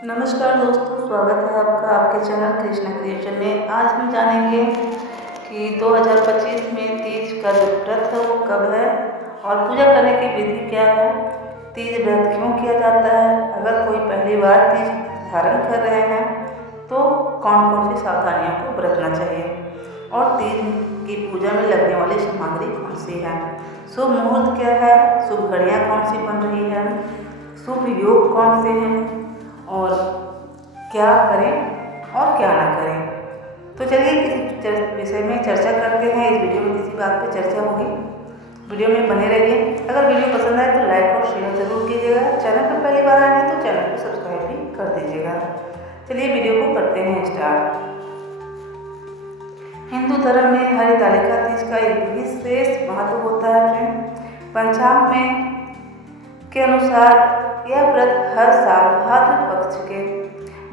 नमस्कार दोस्तों, स्वागत है आपका आपके चैनल कृष्णा क्रिएशन में। आज हम जानेंगे कि 2025 में तीज का जो व्रत है वो कब है और पूजा करने की विधि क्या है। तीज व्रत क्यों किया जाता है, अगर कोई पहली बार तीज धारण कर रहे हैं तो कौन कौन सी सावधानियों को बरतना चाहिए और तीज की पूजा में लगने वाली सामग्री कौन सी है, शुभ मुहूर्त क्या है, शुभ घड़ियाँ कौन सी बन रही है, शुभ योग कौन से हैं और क्या करें और क्या ना करें। तो चलिए किसी विषय में चर्चा करते हैं। इस वीडियो में किसी बात पर चर्चा होगी, वीडियो में बने रहिए। अगर वीडियो पसंद आए तो लाइक और शेयर जरूर कीजिएगा। चैनल पर पहली बार आए हैं तो चैनल को सब्सक्राइब भी कर दीजिएगा। चलिए वीडियो को करते हैं स्टार्ट। हिंदू धर्म में हरितालिका तीज का एक विशेष महत्व होता है। पंचांग में के अनुसार यह व्रत हर साल भाद्र पक्ष के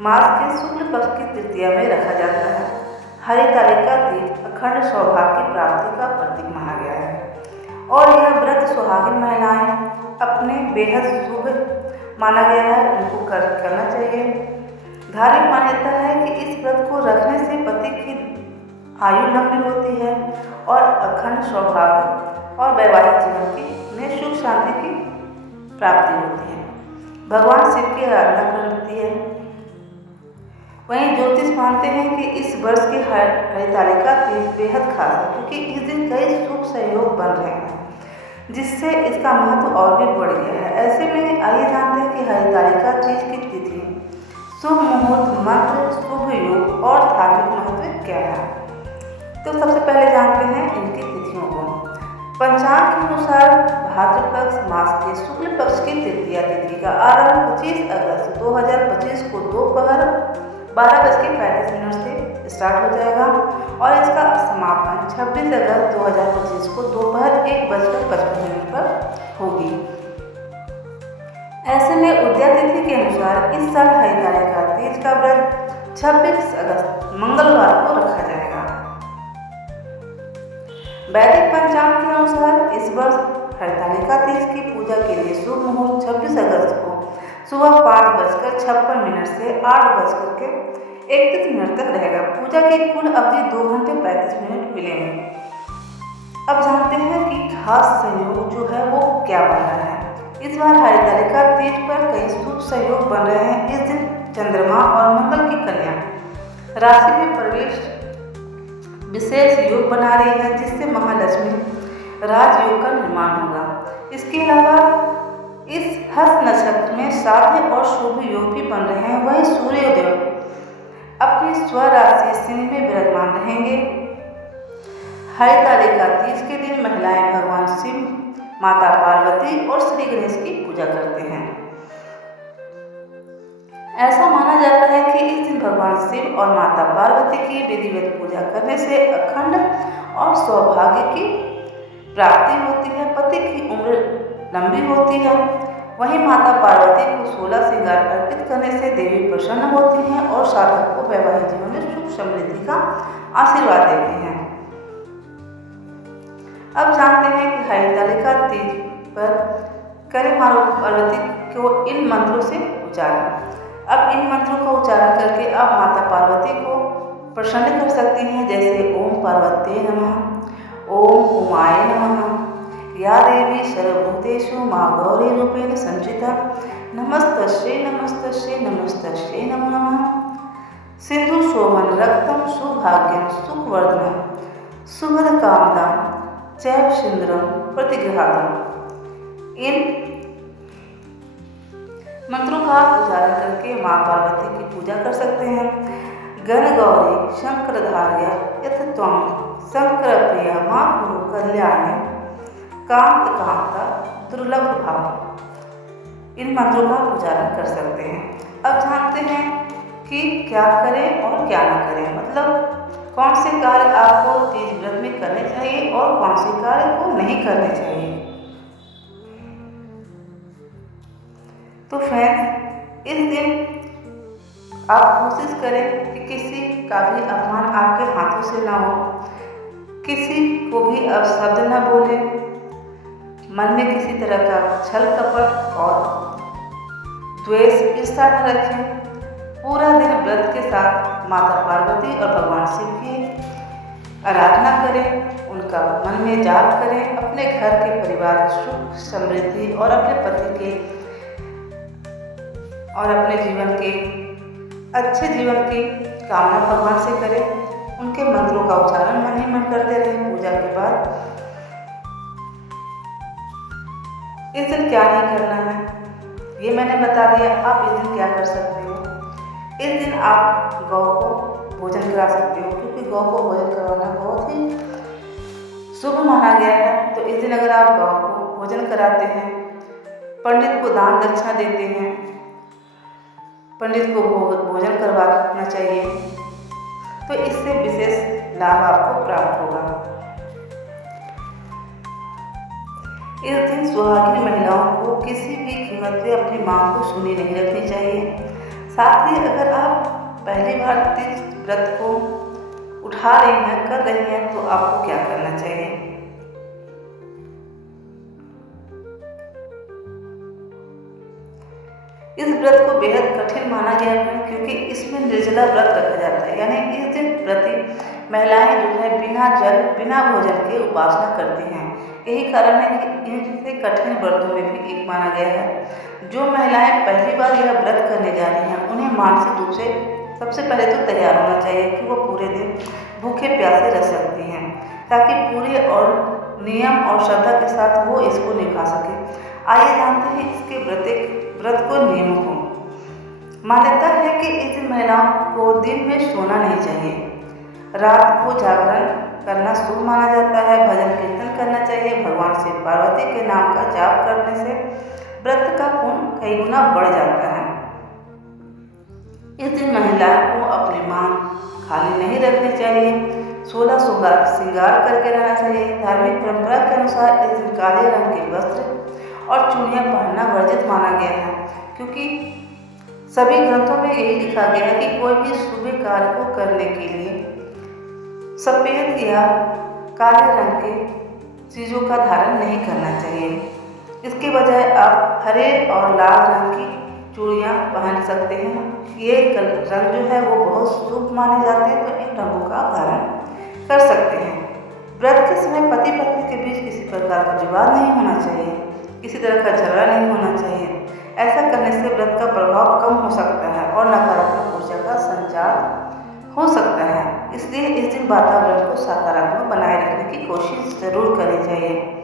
मास के शुक्ल पक्ष की तृतीया में रखा जाता है। हरितालिका तीज अखंड सौभाग्य की प्राप्ति का प्रतीक माना गया है और यह व्रत सुहागिन महिलाएं अपने बेहद शुभ माना गया है, उनको करना चाहिए। धार्मिक मान्यता है कि इस व्रत को रखने से पति की आयु लंबी होती है और अखंड सौभाग्य और वैवाहिक जीवन में सुख शांति की प्राप्ति होती है। भगवान शिव की आराधना करती है। वहीं ज्योतिष मानते हैं कि इस वर्ष की हरितालिका तीज बेहद खास है क्योंकि इस दिन कई शुभ संयोग बन रहे हैं जिससे इसका महत्व और भी बढ़ गया है। ऐसे में आइए जानते हैं कि हरितालिका तीज की तिथि, शुभ मुहूर्त, मंत्र, शुभ योग और धार्मिक महत्व क्या है। तो सबसे पहले जानते हैं इनकी तिथियों को। पंचांग के अनुसार भाद्र पक्ष मास के शुक्ल पक्ष की तृतीया तिथि का आरंभ 25 अगस्त 2025 को दोपहर 12:35 से स्टार्ट हो जाएगा और इसका समापन 26 अगस्त 2025 को दोपहर 1:55 पर होगी। ऐसे में उदया तिथि के अनुसार इस साल हरितालिका तीज का व्रत 26 अगस्त मंगलवार को रखा जाएगा। वैदिक पंचांग के अनुसार इस वर्ष हरितालिका तीज की पूजा के लिए शुभ मुहूर्त 26 अगस्त को सुबह 5:56 से 8:31 तक रहेगा। पूजा की कुल अवधि 2 घंटे 35 मिनट मिलेंगे। अब जानते हैं कि खास संयोग जो है वो क्या बन रहा है। इस बार हरितालिका तीज पर कई शुभ संयोग बन रहे हैं। इस दिन चंद्रमा और मंगल की कन्या राशि में प्रवेश विशेष योग बना रही है जिससे महालक्ष्मी राजयोग का निर्माण होगा। इसके अलावा इस हस्त नक्षत्र में साध्य और शुभ योग भी बन रहे हैं। वही सूर्यदेव अपनी स्वराशि सिंह में विराजमान रहेंगे। हरितालिका तीज के दिन महिलाएं भगवान शिव, माता पार्वती और श्री गणेश की पूजा करते हैं। ऐसा माना जाता है कि इस दिन भगवान शिव और माता पार्वती की विधिवत पूजा करने से अखंड और सौभाग्य की प्राप्ति होती है, पति की उम्र लंबी होती है। वहीं माता पार्वती को 16 श्रृंगार अर्पित करने से देवी प्रसन्न होती हैं और साधक को वैवाहिक जीवन में सुख समृद्धि का आशीर्वाद देती हैं। अब जानते हैं कि हरितालिका तीज पर करें माता पार्वती को इन मंत्रों से उच्चारण। अब इन मंत्रों का उच्चारण करके आप माता पार्वती को प्रसन्न कर सकती हैं, जैसे ओम पार्वती नमः, ओम उमाय नमः, या देवी सर्वभूतेषु मां गौरी रूपेण संचिता, नमस्तस्यै नमस्तस्यै नमस्तस्यै नमो नमः, सिंधु शोभन रक्तम सुभाग्यम सुखवर्धनम सुभद कामदाम चैव सिंदूरम प्रतिगृहातम। इन मंत्रों का उच्चारण करके मां पार्वती की पूजा कर सकते हैं। गण गौरी शंकरधार्या यथ त्वं शंकर प्रिया मां गुरु कल्याणी कांत कांता दुर्लभ भाव। इन मंत्रों का उच्चारण कर सकते हैं। अब जानते हैं कि क्या करें और क्या ना करें, मतलब कौन से कार्य आपको तीज व्रत में करने चाहिए और कौन से कार्य को नहीं करने चाहिए। तो फ्रेंड्स, इस दिन आप कोशिश करें कि किसी का भी अपमान आपके हाथों से ना हो, किसी को भी अपशब्द न बोले, मन में किसी तरह का छल कपट और द्वेष ईर्ष्या न रखें। पूरा दिन व्रत के साथ माता पार्वती और भगवान शिव की आराधना करें, उनका मन में जाप करें, अपने घर के परिवार की सुख समृद्धि और अपने पति के और अपने जीवन के अच्छे जीवन की कामना भगवान से करें। उनके मंत्रों का उच्चारण मन ही मन करते रहें। पूजा के बाद इस दिन क्या नहीं करना है ये मैंने बता दिया। आप इस दिन क्या कर सकते हो। इस दिन आप गौ को भोजन करा सकते हो, क्योंकि गौ को भोजन करवाना बहुत ही शुभ माना गया है। तो इस दिन अगर आप गौ को भोजन कराते हैं, पंडित को दान दक्षिणा देते हैं, पंडित को भोजन करवाना चाहिए, तो इससे विशेष लाभ आपको प्राप्त होगा। इस दिन सुहागिन महिलाओं को किसी भी कीमत पे अपनी मांग को सुनी नहीं रखनी चाहिए। साथ ही अगर आप पहली बार तीज व्रत को उठा रही हैं, कर रही हैं, तो आपको क्या करना चाहिए। इस व्रत को बेहद कठिन माना गया है, क्योंकि इसमें निर्जला व्रत रखा जाता है। यानी इस दिन प्रति महिलाएं जो है बिना जल बिना भोजन के उपासना करती हैं। यही कारण है कि इनसे कठिन व्रतों में भी एक माना गया है। जो महिलाएं पहली बार यह व्रत करने जा रही हैं, उन्हें मानसिक रूप से सबसे पहले तो तैयार होना चाहिए कि वो पूरे दिन भूखे प्यासे रह सकती हैं, ताकि पूरे और नियम और श्रद्धा के साथ वो इसको निभा सके। आइए जानते हैं इसके व्रत को नियमों को। मान्यता है कि इस दिन महिलाओं को दिन में सोना नहीं चाहिए। रात को जागरण करना शुभ माना जाता है। भजन कीर्तन करना चाहिए। भगवान शिव पार्वती के नाम का जाप करने से व्रत का पुण्य कई गुना बढ़ जाता है। इस दिन महिला को अपनी मांग खाली नहीं रखनी चाहिए। 16 श्रृंगार करके रहना चाहिए। धार्मिक परंपरा के अनुसार इस दिन काले रंग के वस्त्र और चूड़ियाँ पहनना वर्जित माना गया है, क्योंकि सभी ग्रंथों में यही लिखा गया है कि कोई भी शुभ कार्य को करने के लिए सफ़ेद या काले रंग के चीज़ों का धारण नहीं करना चाहिए। इसके बजाय आप हरे और लाल रंग की चूड़ियाँ पहन सकते हैं। ये रंग जो है वो बहुत शुभ माने जाते हैं, तो इन रंगों का धारण कर सकते हैं। व्रत के समय पति पत्नी के बीच किसी प्रकार का विवाद नहीं होना चाहिए, किसी तरह का झगड़ा नहीं होना चाहिए। ऐसा करने से व्रत का प्रभाव कम हो सकता है और नकारात्मक ऊर्जा का संचार हो सकता है। इसलिए इस दिन वातावरण को सकारात्मक बनाए रखने की कोशिश जरूर करनी चाहिए।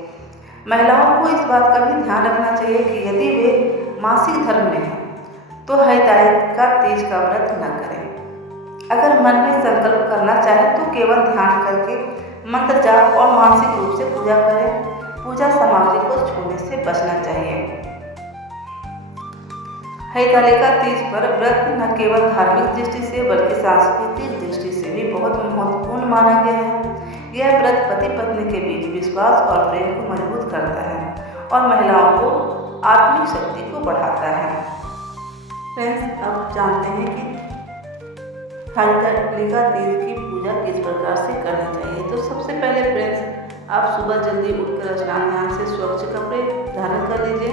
महिलाओं को इस बात का भी ध्यान रखना चाहिए कि यदि वे मासिक धर्म में हैं, तो हरितालिका का तीज का व्रत न करें। अगर मन में संकल्प करना चाहे तो केवल ध्यान करके मंत्र जाप और मानसिक रूप से पूजा करें। पूजा सामग्री को छूने से बचना चाहिए। हरितालिका तीज पर व्रत न केवल धार्मिक दृष्टि से बल्कि सांस्कृतिक दृष्टि से भी बहुत महत्वपूर्ण माना गया है। यह व्रत पति पत्नी के बीच विश्वास और प्रेम को मजबूत करता है और महिलाओं को आत्मिक शक्ति को बढ़ाता है। फ्रेंड्स, अब जानते हैं कि हरितालिका तीज की पूजा किस प्रकार से करनी चाहिए। तो सबसे पहले फ्रेंड्स, आप सुबह जल्दी उठकर स्नान ध्यान से स्वच्छ कपड़े धारण कर लीजिए।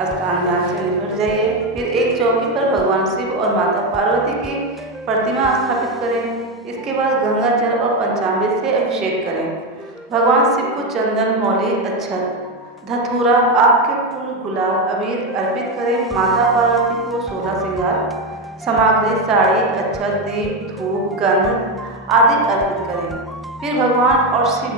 स्नान ध्यान से निपट जाइए। फिर एक चौकी पर भगवान शिव और माता पार्वती की प्रतिमा स्थापित करें। इसके बाद गंगा जल और पंचामृत से अभिषेक करें। भगवान शिव को चंदन, मौली, अक्षत, धतूरा, आग के फूल, गुलाल, अबीर अर्पित करें। माता पार्वती को 16 श्रृंगार सामग्री, साड़ी, अक्षत, दीप, धूप, गंध आदि अर्पित करें। फिर भगवान और शिव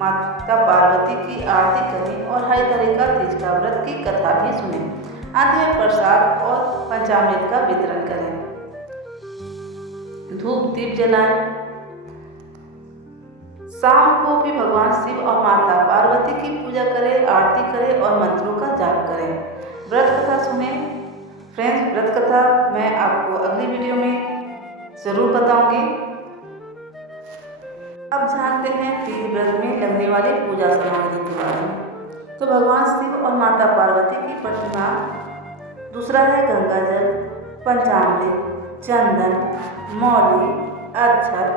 माता पार्वती की आरती करें और हरितालिका तीज का व्रत की कथा भी सुनें। अंत में प्रसाद और पंचामृत का वितरण करें। धूप दीप जलाएं। शाम को भी भगवान शिव और माता पार्वती की पूजा करें, आरती करें और मंत्रों का जाप करें। व्रत कथा सुने। फ्रेंड्स, व्रत कथा मैं आपको अगली वीडियो में ज़रूर बताऊंगी। अब जानते हैं तीज व्रत में लगने वाली पूजा सामग्री के बारे में। तो भगवान शिव और माता पार्वती की प्रतिमा, दूसरा है गंगा जल, पंचामृत, चंदन, मौली, अक्षत,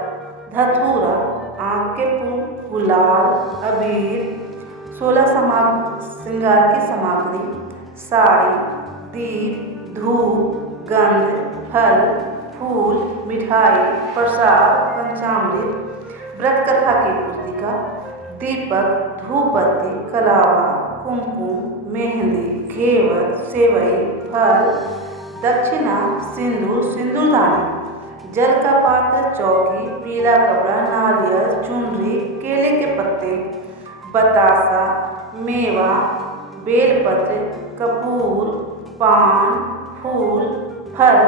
धतूरा, आँख के फूल, गुलाल, अबीर, 16 श्रृंगार की सामग्री, साड़ी, दीप, धूप, गंध, फल, फूल, मिठाई, प्रसाद, पंचामृत, व्रत कथा की पुस्तिका, दीपक, धूप बत्ती, कलावा, कुमकुम, मेहंदी, घेवर, सेवई, फल, दक्षिणा, सिंदूर, सिंदूरदानी, जल का पात्र, चौकी, पीला कपड़ा, नारियल, चुनरी, केले के पत्ते, बतासा, मेवा, बेलपत्र, कपूर, पान, फूल, फल,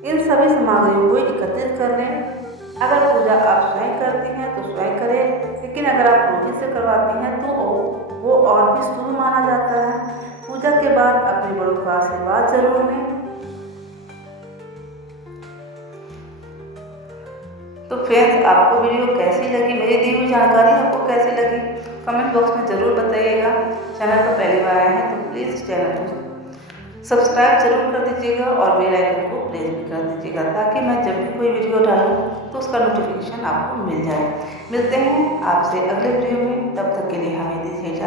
इन सभी सामग्रियों को एकत्रित कर लें। अगर पूजा आप स्वयं करती हैं तो स्वयं करें, लेकिन अगर आप पुरोहित से करवाती हैं तो वो और भी शुभ माना जाता है। पूजा के बाद अपने बड़ों का आशीर्वाद जरूर लें। तो फ्रेंड्स, आपको वीडियो कैसी लगी, मेरी दी हुई जानकारी आपको कैसी लगी, कमेंट बॉक्स में ज़रूर बताइएगा। चैनल पर पहली बार आए हैं तो प्लीज़ चैनल को सब्सक्राइब जरूर कर दीजिएगा और बेल आइकन को प्रेस भी कर दीजिएगा, ताकि मैं जब भी कोई वीडियो डालूँ तो उसका नोटिफिकेशन आपको मिल जाए। मिलते हैं आपसे अगले वीडियो में, तब तक के लिए हमें दीजिए।